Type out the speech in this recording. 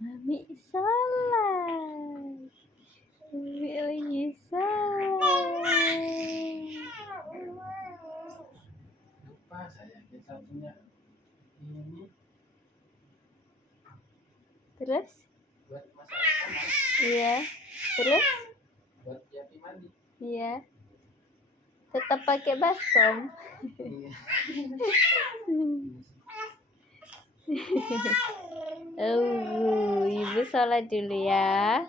Mami salah. Mami lagi salah. Lupa saya kita punya ini Terus? buat masalah kamar, Iya. Terus? buat Yati mandi. Iya. Tetap pakai baskom. Iya. Oh, ibu sholat dulu ya.